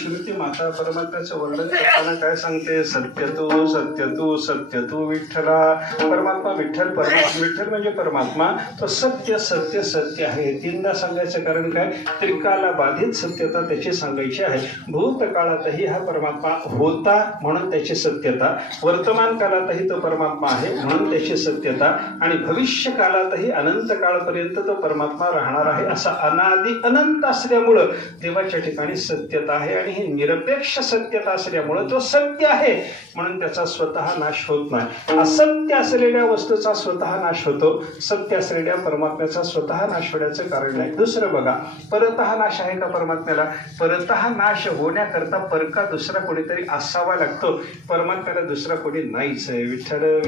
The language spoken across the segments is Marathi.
श्रुती माता परमात्म्याचं वर्णन करताना काय सांगते? सत्य तू विठ्ठला. परमात्मा विठ्ठल, विठ्ठल म्हणजे परमात्मा. तो सत्य सत्य सत्य आहे. तीनदा सांगायचं कारण काय? त्रिकाला बाधित सत्यता त्याची सांगायची आहे. भूतकाळातही हा परमात्मा होता म्हणून त्याची सत्यता, वर्तमान काळातही तो परमात्मा आहे म्हणून त्याची सत्यता, आणि भविष्य काळातही अनंत काळपर्यंत तो परमात्मा राहणार आहे असा अनादि अनंत असल्यामुळं देवाच्या ठिकाणी सत्यता आहे. आणि ही निरपेक्ष सत्यता असल्यामुळं तो सत्य आहे म्हणून त्याचा स्वतः नाश होत नाही. असत्य असलेल्या वस्तूचा स्वतः नाश होतो, सत्य असलेल्या परमात्म्याचा स्वतः नाश होण्याचं कारण नाही. दुसरं बघा, परतः नाश आहे का परमात्म्याला? परतः नाश होण्याकरता परका दुसरा कोणीतरी असावा लागतो. परमात्म्याला दुसरा कोणी नाहीच आहे. विठ्ठल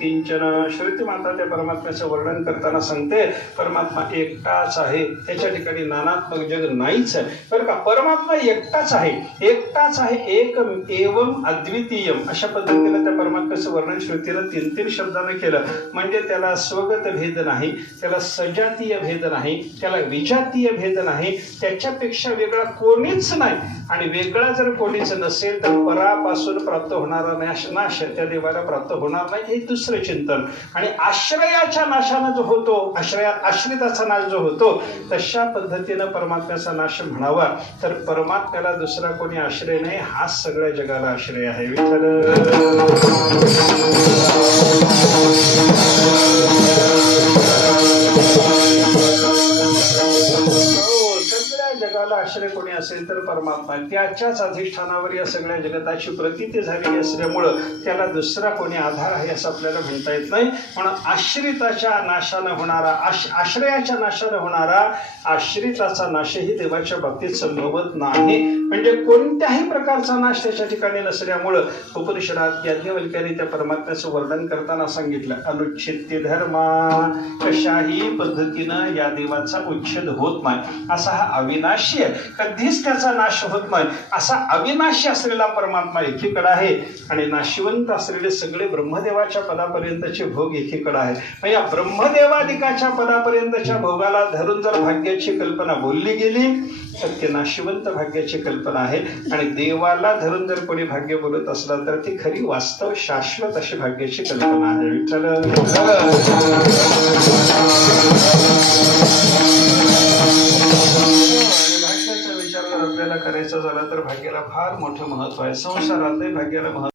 किंचन. श्रुती माता त्या परमात्म्याचं वर्णन करताना सांगते परमात्मा एकटाच आहे. त्याच्या ठिकाणी नानात्मक जग नाहीच आहे बरं का. परमात्मा एकटाच आहे, एकटाच आहे, एकम एवम अद्वितीयम. अशा पद्धतीने त्या परमात्म्याचं वर्णन श्रुतीनं 3 शब्दानं केलं. म्हणजे त्याला स्वगत भेद नाही, त्याला सजातीय भेद नाही, त्याला विजातीय भेद नाही, त्याच्यापेक्षा वेगळा कोणीच नाही. आणि वेगळा जर कोणीच नसेल तर परापासून प्राप्त होणारा नाश त्या देवाला प्राप्त होणार नाही, हे दुसरं चिंतन. आणि आश्रयाच्या नाशानं जो होतो, आश्रिताचा नाश जो होतो, तशा पद्धतीनं परमात्म्याचा नाश म्हणावा तर परमात्म्याला दुसरा कोणी आश्रय नाही, हाच सगळ्या जगाला आश्रय आहे. विठ्ठल जगाला आश्रय कोणी असेल तर परमात्मा. त्याच्याच अधिष्ठानावर या सगळ्या जगताची प्रतीती झालेली असल्यामुळं त्याला दुसरा कोणी आधार आहे असं आपल्याला म्हणता येत नाही. म्हणून आश्रिताच्या नाशानं होणारा, आश्रयाच्या नाशानं होणारा आश्रिताचा नाशही देवाच्या बाबतीत संभवत नाही. म्हणजे कोणत्याही प्रकारचा नाश त्याच्या ठिकाणी नसल्यामुळं उपनिषदात याज्ञवल्क्याने त्या परमात्म्याचं वर्णन करताना सांगितलं, अनुच्छेद्य धर्मा. कशाही पद्धतीनं या देवाचा उच्छेद होत नाही. असा हा अविनाशी आहे, कधीच त्याचा नाश होत नाही. असा अविनाशी असलेला परमात्मा एकीकडे आहे आणि नाशिवंत असलेले सगळे ब्रह्मदेवाच्या पदापर्यंतचे भोग एकीकडे आहे. मग या ब्रह्मदेवादिकाच्या पदापर्यंतच्या भोगाला धरून जर भाग्याची कल्पना बोलली गेली तर ते नाशिवंत भाग्याची कल्पना आहे. आणि देवाला धरून जर कोणी भाग्य बोलत असला तर ती खरी वास्तव शाश्वत अशी भाग्याची कल्पना आहे. विठ्ठल भाग्याचा विचार जर आपल्याला करायचा झाला तर भाग्याला फार मोठं महत्व आहे. संसारातही भाग्याला महत्व